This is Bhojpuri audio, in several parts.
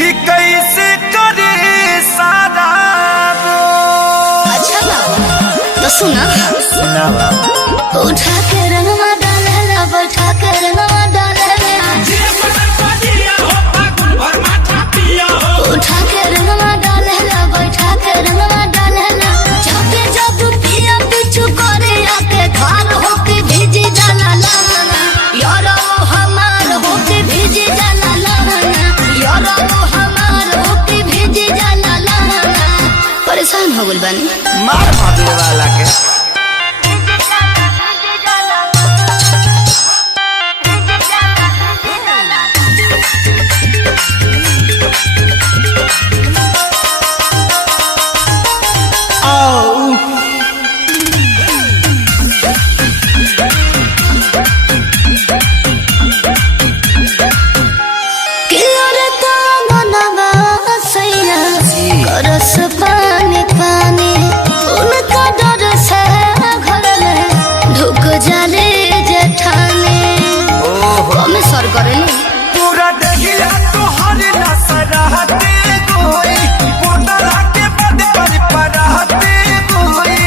कि कैसे करे सारा। अच्छा बाबा तो सुना उठा के रंगवा डालेला बैठा के रंगवा डालेला उठा के रंगवा डालेला बैठा के रंगवा डालेला जाके जब पिया पिछु करे आके घर होके भीजी जाला लाना यारो हमार होके भीजी जाला लाना यारो हमार होके भीजी जाला लाना। परेशान हो गइल बानी मार भागले वाला के। रस पानी पानी उनका डर से घर में ढुक जाले जेठाने कमे सर करे पूरा दहिया तो हर नसराते कोई बोतला के बद पर पराते कोई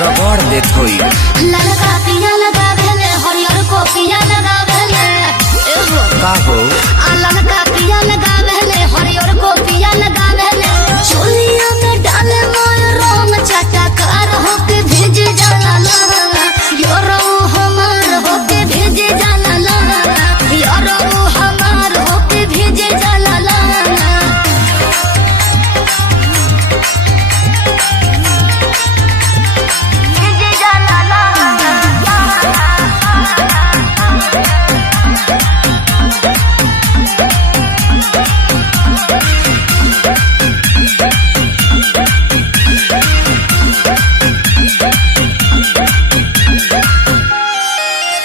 रगड़ देत होई ललका पिया लगा भेले हरियर को पिया लगा भेले एहो का हो ललका पिया लगा भेले हरियर को पिया लगा भेले चोलिया में डाले मोर रंग चटकार होके भीज जाला लाना यारो हमार होके भीज जाला लाना यारो हमार होके भीज जाला लाना। भीज जाला लाना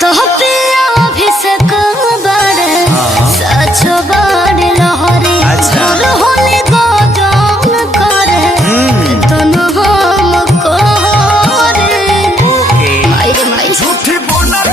तो पिया अभिषेक बारे सचो बारे लहरे और होली को जान करे दोनों हम करे माई रे माई झूठी बोला